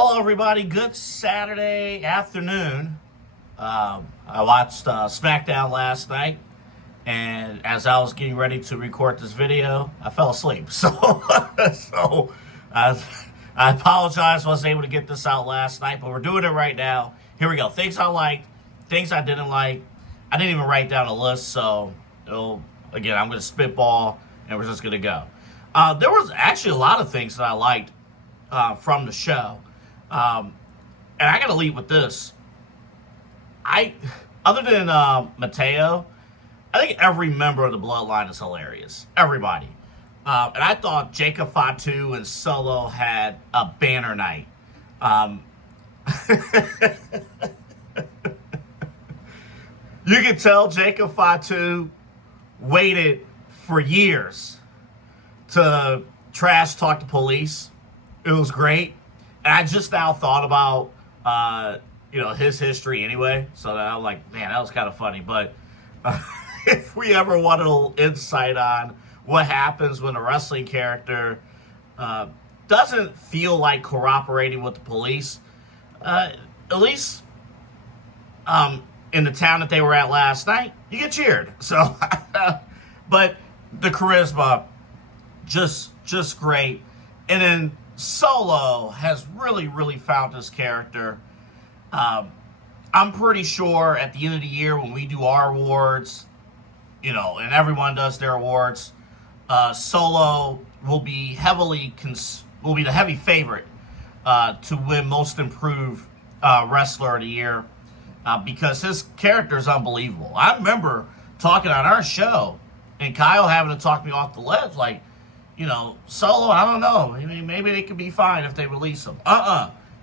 Hello, everybody. Good Saturday afternoon. I watched Smackdown last night, and as I was getting ready to record this video, I fell asleep. So I apologize I wasn't able to get this out last night, but we're doing it right now. Here we go. Things I liked, things I didn't like. I didn't even write down a list, so again, I'm going to spitball, and we're just going to go. There was actually a lot of things that I liked from the show. And I got to lead with this. Other than Mateo, I think every member of the Bloodline is hilarious. Everybody. And I thought Jacob, Fatu, and Solo had a banner night. You can tell Jacob Fatu waited for years to trash talk the police. It was great. And I just now thought about, his history anyway. So that I'm like, man, that was kind of funny. But if we ever want a little insight on what happens when a wrestling character doesn't feel like cooperating with the police, at least in the town that they were at last night, you get cheered. So, but the charisma, just great. And then Solo has really found his character. I'm pretty sure at the end of the year when we do our awards, and everyone does their awards, Solo will be the heavy favorite to win Most Improved Wrestler of the Year because his character is unbelievable. I remember talking on our show and Kyle having to talk me off the ledge like, Solo, I don't know. I mean, maybe they could be fine if they release him.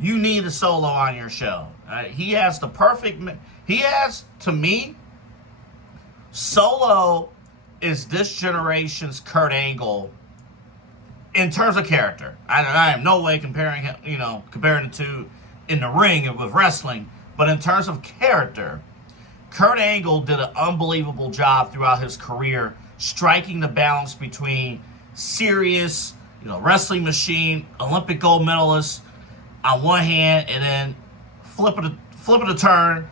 You need a Solo on your show. He has the perfect... to me, Solo is this generation's Kurt Angle in terms of character. I am no way comparing him, comparing the two in the ring and with wrestling. But in terms of character, Kurt Angle did an unbelievable job throughout his career, striking the balance between serious, wrestling machine, Olympic gold medalist on one hand, and then flipping a turn.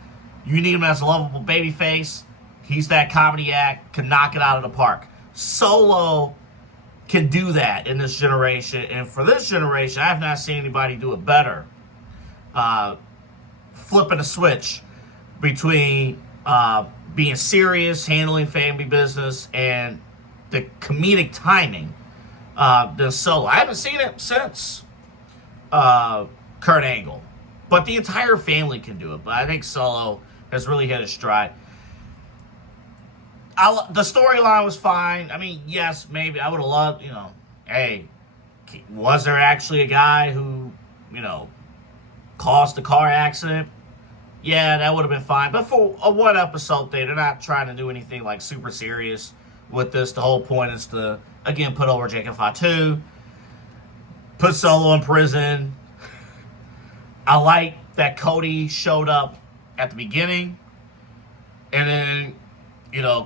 You need him as a lovable babyface. He's that comedy act, can knock it out of the park. Solo can do that in this generation, and for this generation, I have not seen anybody do it better. Flipping a switch between being serious, handling family business, and the comedic timing than Solo. I haven't seen it since Kurt Angle, but the entire family can do it. But I think Solo has really hit his stride. The storyline was fine. I mean, yes, maybe I would have loved, hey, was there actually a guy who, caused the car accident? Yeah, that would have been fine. But for a one episode thing, they're not trying to do anything like super serious with this. The whole point is to, again, put over Jacob Fatu, put Solo in prison. I like that Cody showed up at the beginning, and then,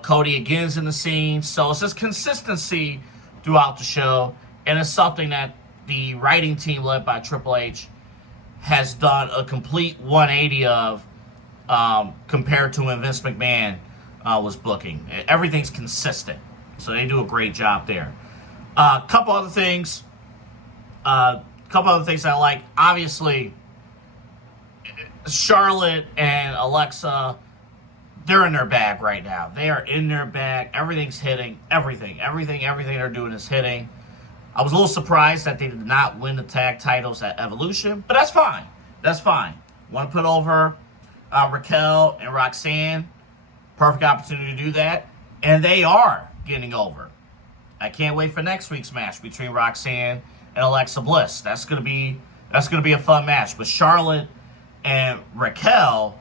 Cody again's in the scene. So it's just consistency throughout the show, and it's something that the writing team led by Triple H has done a complete 180 of compared to when Vince McMahon was booking. Everything's consistent. So they do a great job there. A couple other things I like. Obviously, Charlotte and Alexa, they're in their bag right now. They are in their bag. Everything's hitting. Everything they're doing is hitting. I was a little surprised that they did not win the tag titles at Evolution, but that's fine. Want to put over Raquel and Roxanne. Perfect opportunity to do that. And they are getting over. I can't wait for next week's match between Roxanne and Alexa Bliss. That's gonna be a fun match. But Charlotte and Raquel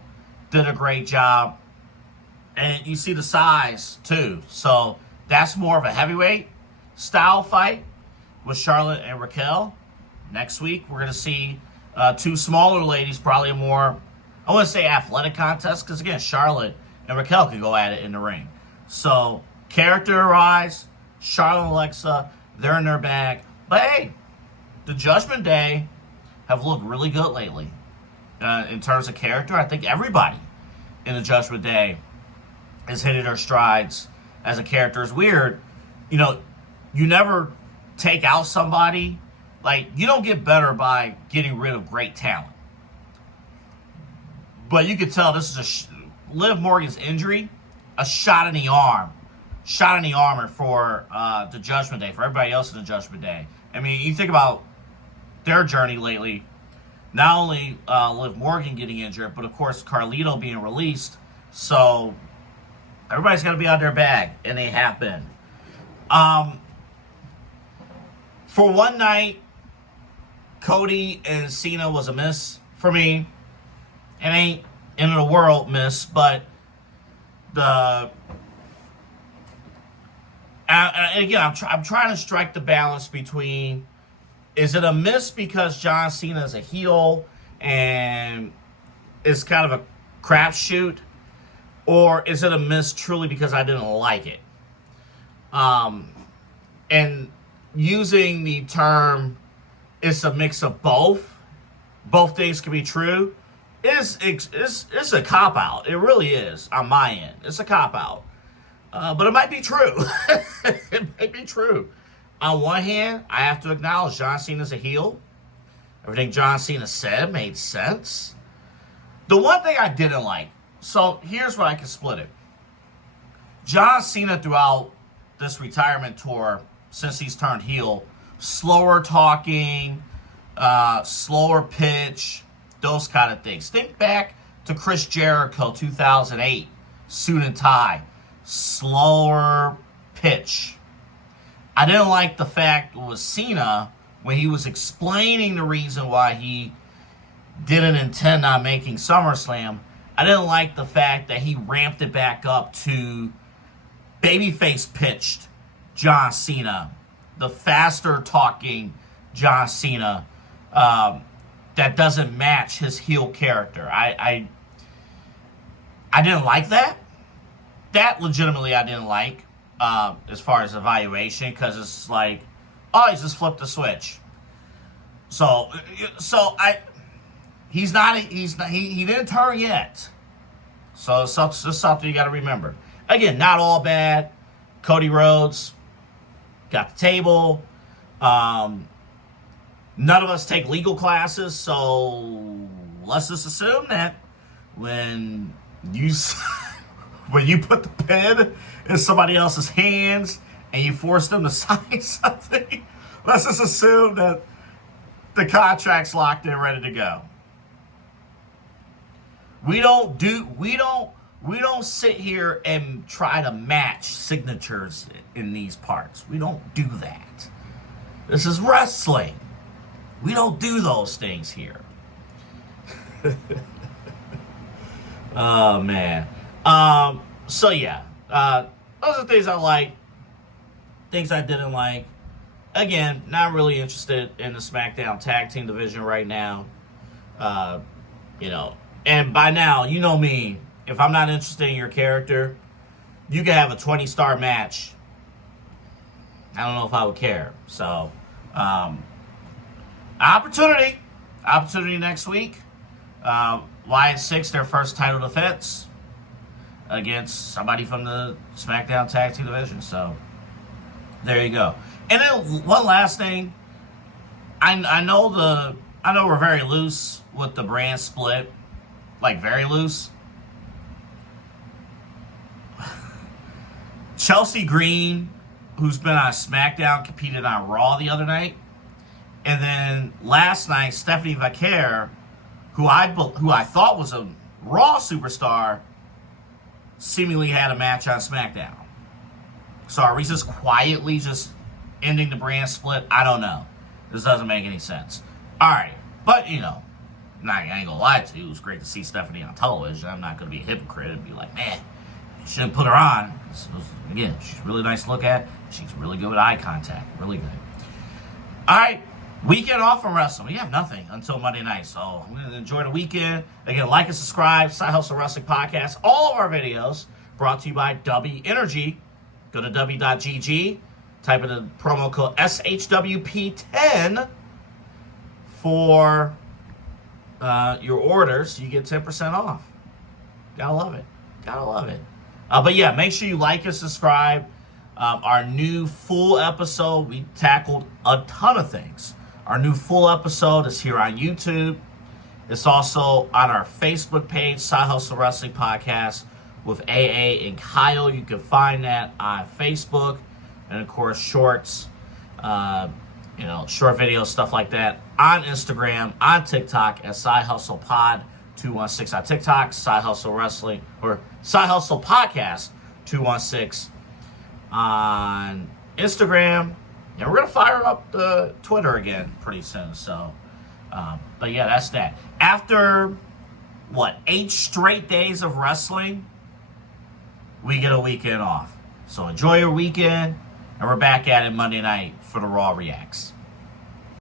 did a great job. And you see the size too. So that's more of a heavyweight style fight with Charlotte and Raquel. Next week we're gonna see two smaller ladies, probably a more, I want to say athletic contest, because again, Charlotte and Raquel can go at it in the ring. So character-wise, Charlotte and Alexa, they're in their bag. But hey, the Judgment Day have looked really good lately. In terms of character, I think everybody in the Judgment Day is hitting their strides as a character. It's weird. You know, you never take out somebody. Like, you don't get better by getting rid of great talent. But you could tell this is Liv Morgan's injury, a shot in the arm. Shot in the armor for the Judgment Day, for everybody else in the Judgment Day. I mean, you think about their journey lately. Not only Liv Morgan getting injured, but of course Carlito being released. So everybody's got to be on their bag, and they have been. For one night, Cody and Cena was a miss for me. It ain't end of the world miss, but and again, I'm trying to strike the balance between, is it a miss because John Cena is a heel and it's kind of a crapshoot, or is it a miss truly because I didn't like it? And using the term, it's a mix of both things can be true, it's a cop-out. It really is, on my end. It's a cop-out. But it might be true. It might be true. On one hand, I have to acknowledge John Cena's a heel. Everything John Cena said made sense. The one thing I didn't like, so here's where I can split it. John Cena throughout this retirement tour, since he's turned heel, slower talking, slower pitch, those kind of things. Think back to Chris Jericho 2008, suit and tie, slower pitch. I didn't like the fact with Cena when he was explaining the reason why he didn't intend on making SummerSlam. I didn't like the fact that he ramped it back up to babyface pitched John Cena, the faster talking John Cena, that doesn't match his heel character. I didn't like that. That legitimately I didn't like. As far as evaluation, because it's like, oh, he's just flipped the switch. So he didn't turn yet. So it's just something you got to remember. Again, not all bad. Cody Rhodes got the table. None of us take legal classes, so let's just assume that when you put the pen in somebody else's hands and you force them to sign something, let's just assume that the contract's locked in, ready to go. We don't sit here and try to match signatures in these parts. We don't do that. This is wrestling. We don't do those things here. Oh, man. So, yeah. Those are things I like. Things I didn't like. Again, not really interested in the Smackdown tag team division right now. And by now, you know me. If I'm not interested in your character, you can have a 20-star match. I don't know if I would care. So, opportunity next week. Wyatt 6, their first title defense against somebody from the Smackdown tag team division. So, there you go. And then one last thing. I know we're very loose with the brand split. Like, very loose. Chelsea Green, who's been on SmackDown, competed on Raw the other night. And then last night, Stephanie Vaquer, who I thought was a Raw superstar, seemingly had a match on SmackDown. So are we just quietly just ending the brand split? I don't know. This doesn't make any sense. All right. But, I ain't gonna lie to you. It was great to see Stephanie on television. I'm not gonna be a hypocrite and be like, man, you shouldn't put her on. Again, she's really nice to look at. She's really good with eye contact. Really good. All right. Weekend off from wrestling. We have nothing until Monday night. So I'm going to enjoy the weekend. Again, like and subscribe. Side Hustle Wrestling Podcast. All of our videos brought to you by W Energy. Go to w.gg. Type in the promo code SHWP10 for your orders, you get 10% off. Gotta love it. Gotta love it. But yeah, make sure you like and subscribe. Our new full episode, we tackled a ton of things. Our new full episode is here on YouTube. It's also on our Facebook page, Side Hustle Wrestling Podcast with AA and Kyle. You can find that on Facebook. And of course, shorts, short videos, stuff like that on Instagram, on TikTok at Side Hustle Pod 216 on TikTok, Side Hustle Wrestling, or Side Hustle Podcast 216 on Instagram. And we're going to fire up the Twitter again pretty soon. So, but yeah, that's that. After, 8 straight days of wrestling, we get a weekend off. So enjoy your weekend, and we're back at it Monday night for the Raw Reacts.